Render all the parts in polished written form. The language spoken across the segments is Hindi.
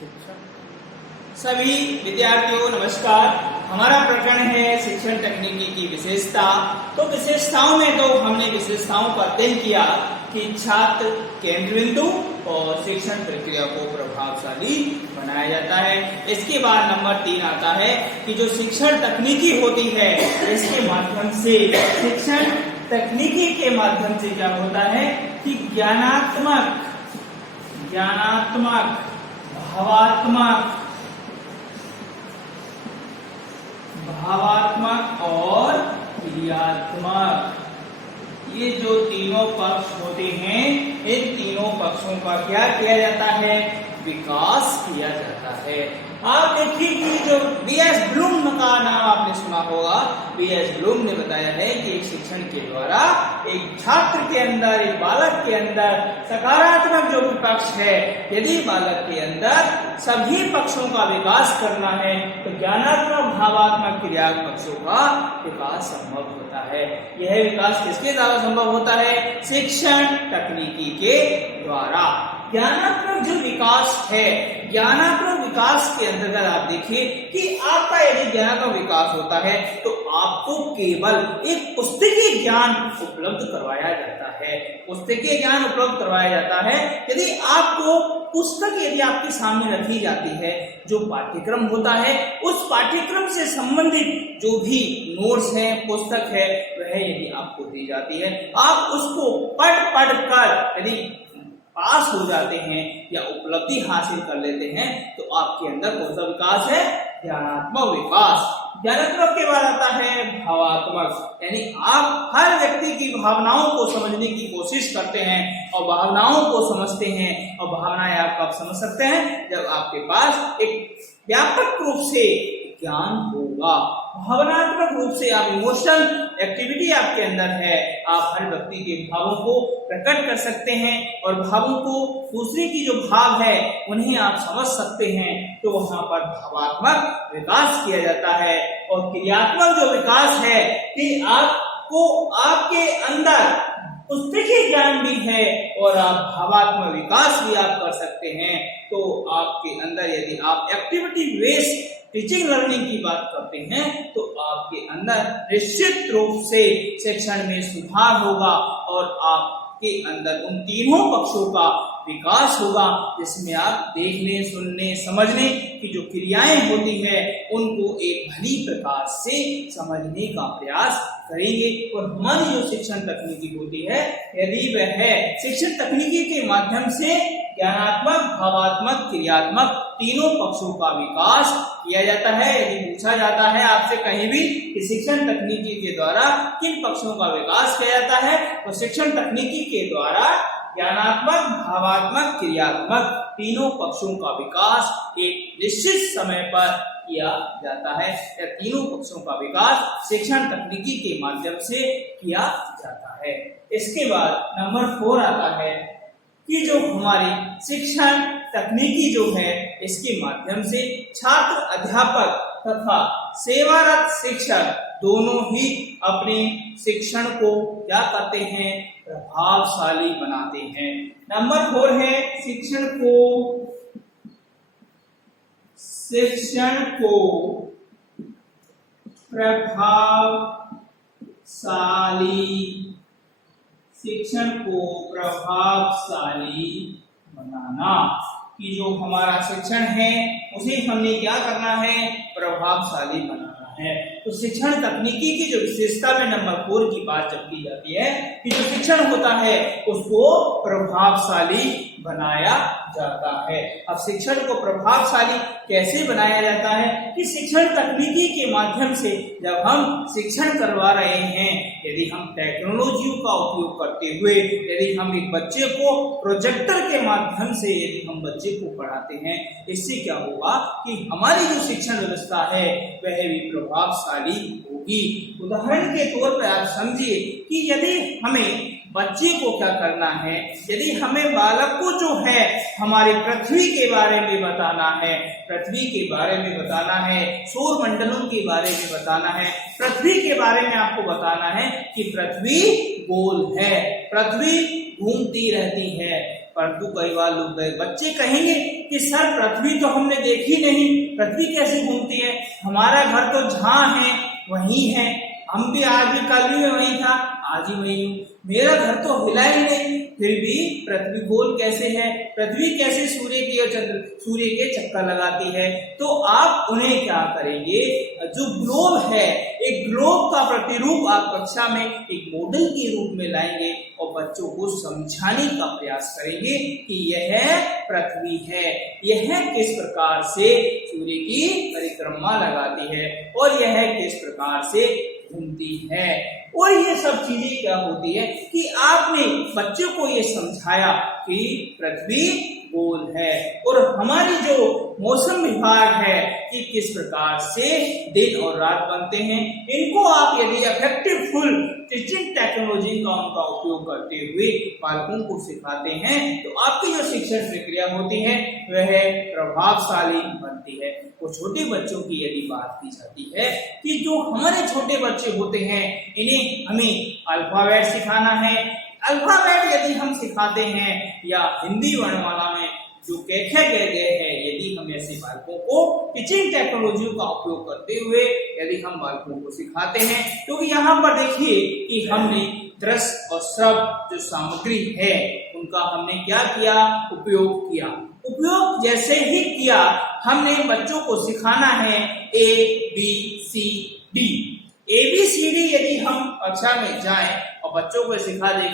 सभी विद्यार्थियों नमस्कार। हमारा प्रकरण है शिक्षण तकनीकी की विशेषता। तो विशेषताओं में तो हमने विशेषताओं का अध्ययन किया कि छात्र केंद्र बिंदु और शिक्षण प्रक्रिया को प्रभावशाली बनाया जाता है। इसके बाद नंबर 3 आता है कि जो शिक्षण तकनीकी होती है इसके माध्यम से शिक्षण तकनीकी के माध्यम से क्या होता है कि ज्ञानात्मक, भावात्मक और क्रियात्मक, ये जो तीनों पक्ष होते हैं इन तीनों पक्षों का क्या किया जाता है, विकास किया जाता है। आप देखिए कि जो B.S. ब्लूम का नाम आपने सुना होगा। B.S. ब्लूम ने बताया है कि एक शिक्षण के द्वारा एक छात्र के अंदर, एक बालक के अंदर सकारात्मक जो भी पक्ष है, यदि बालक के अंदर सभी पक्षों का विकास करना है तो ज्ञानात्मक, भावात्मक, क्रियात्मक पक्षों का विकास संभव होता है। यह विकास किसके द्वारा संभव होता है? शिक्षण तकनीकी के द्वारा। ज्ञानात्मक जो विकास है, ज्ञानात्मक विकास के अंतर्गत आप देखिए कि आपका यदि ज्ञानात्मक विकास होता है तो आपको केवल एक पुस्तकीय ज्ञान उपलब्ध करवाया जाता है। पुस्तकीय ज्ञान उपलब्ध करवाया जाता है। यदि आपको पुस्तक यदि आपके सामने रखी जाती है, जो पाठ्यक्रम होता है उस पाठ्यक्रम से संबंधित जो भी नोट्स हैं, पुस्तक है, वह यदि आपको दी जाती है, आप उसको पढ़ कर यदि पास हो जाते हैं या उपलब्धि हासिल कर लेते हैं तो आपके अंदर कौन सा विकास है? ज्ञानात्मक विकास। ज्ञानात्मक के बाद आता है भावात्मक, यानी आप हर व्यक्ति की भावनाओं को समझने की कोशिश करते हैं और भावनाओं को समझते हैं। और भावनाएं आप कब समझ सकते हैं? जब आपके पास एक व्यापक रूप से ज्ञान होगा। भावनात्मक रूप से आप इमोशनल एक्टिविटी आपके अंदर है, आप हर व्यक्ति के भावों को प्रकट कर सकते हैं और भावों को, दूसरे की जो भाव है उन्हें आप समझ सकते हैं, तो वहां पर भावात्मक विकास किया जाता है। और क्रियात्मक जो विकास है कि आपको, आपके अंदर पुस्तकीय ज्ञान भी है और आप भावात्मक विकास भी आप कर सकते हैं। तो आपके अंदर यदि आप एक्टिविटी बेस्ड टीचिंग लर्निंग की बात करते हैं तो आपके अंदर निश्चित रूप से शिक्षण में सुधार होगा और आपके अंदर उन तीनों पक्षों का विकास होगा, जिसमें आप देखने, सुनने, समझने की जो क्रियाएं होती है उनको एक भली प्रकार से समझने का प्रयास करेंगे। और हमारी जो शिक्षण तकनीकी होती है, यदि वह शिक्षण तकनीकी के माध्यम से ज्ञानात्मक, भावात्मक, क्रियात्मक तीनों पक्षों का विकास किया जाता है। यदि पूछा जाता है आपसे कहीं भी कि शिक्षण तकनीकी के द्वारा किन पक्षों का विकास किया जाता है, तो शिक्षण तकनीकी के द्वारा ज्ञानात्मक, भावात्मक, क्रियात्मक तीनों पक्षों का विकास एक निश्चित समय पर किया जाता है। या तीनों पक्षों का विकास शिक्षण तकनीकी के माध्यम से किया जाता है। इसके बाद नंबर 4 आता है कि जो हमारी शिक्षण तकनीकी जो है इसके माध्यम से छात्र, अध्यापक तथा सेवारत शिक्षक दोनों ही अपने शिक्षण को क्या करते हैं? प्रभावशाली बनाते हैं। नंबर 4 है शिक्षण को प्रभावशाली बनाना, कि जो हमारा शिक्षण है उसे हमने क्या करना है? प्रभावशाली बनाना है। तो शिक्षण तकनीकी की जो विशेषता में नंबर 4 की बात जब की जाती है कि जो शिक्षण होता है उसको प्रभावशाली बनाया जाता है। अब शिक्षण को प्रभावशाली कैसे बनाया जाता है कि शिक्षण तकनीकी के माध्यम से जब हम शिक्षण करवा रहे हैं, यदि हम टेक्नोलॉजियों का उपयोग करते हुए यदि हम एक बच्चे को प्रोजेक्टर के माध्यम से यदि हम बच्चे को पढ़ाते हैं, इससे क्या होगा कि हमारी जो शिक्षण व्यवस्था है वह भी प्रभावशाली होगी। उदाहरण के तौर पर आप समझिए कि यदि हमें बच्चे को क्या करना है, यदि हमें बालक को जो है हमारी पृथ्वी के बारे में बताना है, पृथ्वी के बारे में बताना है, सौर मंडलों के बारे में बताना है, पृथ्वी के बारे में आपको बताना है कि पृथ्वी गोल है, पृथ्वी घूमती रहती है। परंतु कई बार लोग बच्चे कहेंगे कि सर पृथ्वी तो हमने देखी नहीं, पृथ्वी कैसे घूमती है, हमारा घर तो जहां है वहीं है, हम भी आज भी कल भी वहीं था, आज ही वहीं हूँ, मेरा घर तो हिला ही नहीं, फिर भी पृथ्वी गोल कैसे है, पृथ्वी कैसे सूर्य के चक्कर लगाती है। तो आप उन्हें क्या करेंगे, जो ग्लोब है, एक ग्लोब का प्रतिरूप आप कक्षा में एक मॉडल के रूप में लाएंगे और बच्चों को समझाने का प्रयास करेंगे कि यह पृथ्वी है, यह किस प्रकार से सूर्य की परिक्रमा लगाती है और यह किस प्रकार से घूमती है। और ये सब चीजें क्या होती है कि आपने बच्चों को ये समझाया कि पृथ्वी गोल है और हमारी जो मौसम विभाग है कि किस प्रकार से दिन और रात बनते हैं, इनको आप यदि इफेक्टिवफुल टीचिंग टेक्नोलॉजी का उनका उपयोग करते हुए बालकों को सिखाते हैं तो आपकी जो शिक्षण प्रक्रिया होती है वह प्रभावशाली बनती है। वो छोटे बच्चों की यदि बात की जाती है कि जो हमारे छोटे बच्चे होते हैं इन्हें हमें अल्फाबेट सिखाना है, अल्फाबेट यदि हम सिखाते हैं या हिंदी वर्णमाला में जो कहते हैं, यदि हम ऐसे बालकों को टीचिंग टेक्नोलॉजी का उपयोग करते हुए यदि हम बालकों को सिखाते हैं तो यहाँ पर देखिए कि हमने दृश्य और श्रव्य जो सामग्री है उनका हमने क्या किया, उपयोग किया। उपयोग जैसे ही किया हमने बच्चों को सिखाना है ABCD। ABCD यदि हम कक्षा में जाएं और बच्चों को सिखा दें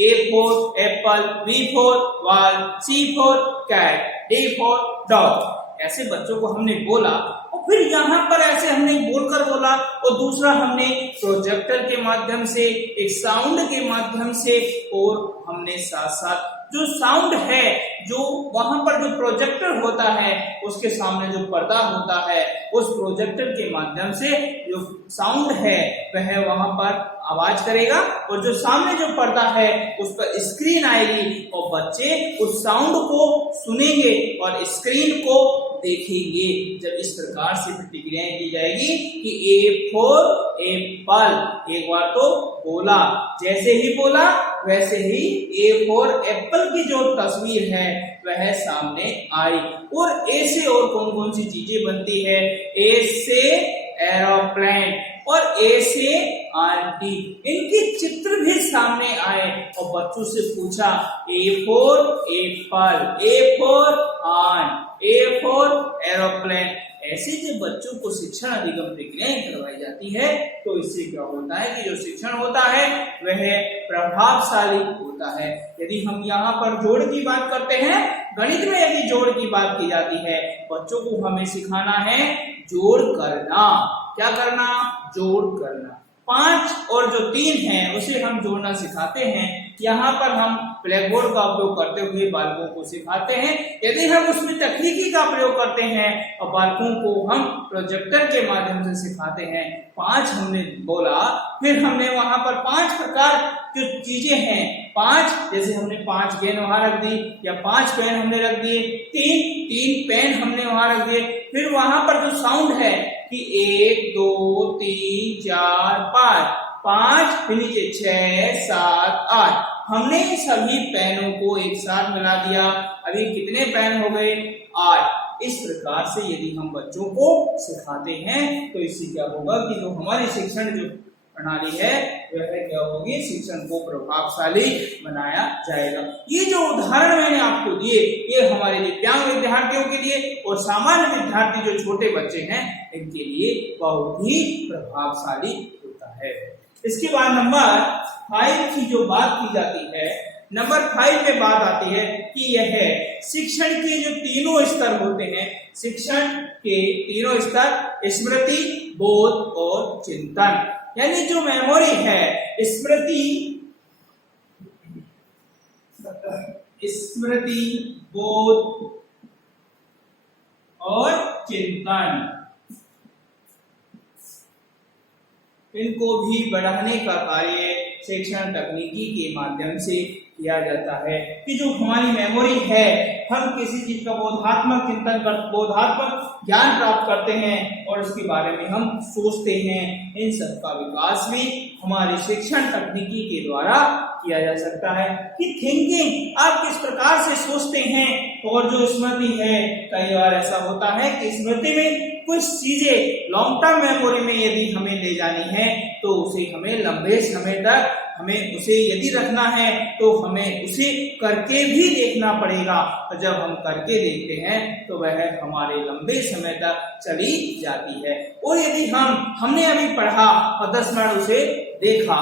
A for apple, B for ball, C for cat, D for dog, ऐसे बच्चों को हमने बोला और फिर यहाँ पर ऐसे हमने बोलकर बोला और दूसरा हमने प्रोजेक्टर के माध्यम से, एक साउंड के माध्यम से और हमने साथ साथ जो साउंड है, जो वहां पर जो प्रोजेक्टर होता है उसके सामने जो पर्दा होता है उस प्रोजेक्टर के माध्यम से जो साउंड है वह वहां पर आवाज करेगा और जो सामने जो पर्दा है उस पर स्क्रीन आएगी और बच्चे उस साउंड को सुनेंगे और स्क्रीन को देखेंगे। जब इस प्रकार से प्रतिक्रियाएं की जाएगी कि A for एप्पल, एक बार तो बोला, जैसे ही बोला वैसे ही A for एप्पल की जो तस्वीर है वह सामने आई। और A से और कौन कौन सी चीजें बनती है, A से एरोप्लेन और A से आंटी, इनके चित्र भी सामने आए और बच्चों से पूछा A for apple, A for ant, A for aeroplane. ऐसे जब बच्चों को शिक्षण अधिगम प्रक्रियाएं करवाई जाती है तो इससे क्या होता है कि जो शिक्षण होता है वह प्रभावशाली होता है। यदि हम यहाँ पर जोड़ की बात करते हैं, गणित में यदि जोड़ की बात की जाती है, बच्चों को हमें सिखाना है जोड़ करना। क्या करना, जोड़ करना। 5 और जो 3 है उसे हम जोड़ना सिखाते हैं। यहाँ पर हम ब्लैक बोर्ड का उपयोग करते हुए बालकों को सिखाते हैं। यदि हम उसमें तकनीकी का प्रयोग करते हैं और बालकों को हम प्रोजेक्टर के माध्यम से सिखाते हैं। 5 हमने बोला, फिर हमने वहां पर 5 प्रकार जो चीजें हैं, 5 जैसे हमने 5 गेंद वहां रख दी या 5 पेन हमने रख दिए, 3 पेन हमने वहां रख दिए। फिर वहां पर जो साउंड है कि 1 2 3 4 5 फिर नीचे 6 7 8, हमने सभी पेनों को एक साथ मिला दिया। अभी कितने पेन हो गए, 8। इस प्रकार से यदि हम बच्चों को सिखाते हैं तो इससे क्या होगा कि जो हमारी शिक्षण जो प्रणाली है वह क्या होगी, शिक्षण को प्रभावशाली बनाया जाएगा। ये जो उदाहरण मैंने आपको दिए ये हमारे दिव्यांग विद्यार्थियों के लिए और सामान्य विद्यार्थी जो छोटे बच्चे हैं इनके लिए बहुत ही प्रभावशाली होता है। इसके बाद नंबर 5 की जो बात की जाती है, नंबर 5 में बात आती है कि यह शिक्षण के जो तीनों स्तर होते हैं, शिक्षण के तीनों स्तर स्मृति, बोध और चिंतन, यानी जो मेमोरी है, स्मृति, बोध और चिंतन, इनको भी बढ़ाने का कार्य शिक्षण तकनीकी के माध्यम से किया जाता है कि जो हमारी मेमोरी है, हम किसी चीज का बोधात्मक चिंतन कर, बोधात्मक ज्ञान प्राप्त करते हैं और उसके बारे में हम सोचते हैं, इन सब का विकास भी हमारे शिक्षण तकनीकी के द्वारा किया जा सकता है। कि थिंकिंग, आप किस प्रकार से सोचते हैं, और जो स्मृति है, कई बार ऐसा होता है कि स्मृति में कुछ चीजें लॉन्ग टर्म मेमोरी में यदि हमें ले जानी है तो उसे हमें लंबे समय तक हमें उसे यदि रखना है तो हमें उसे करके भी देखना पड़ेगा। और जब हम करके देखते हैं तो वह हमारे लंबे समय तक चली जाती है। और यदि हमने अभी पढ़ा और 10 मिनट उसे देखा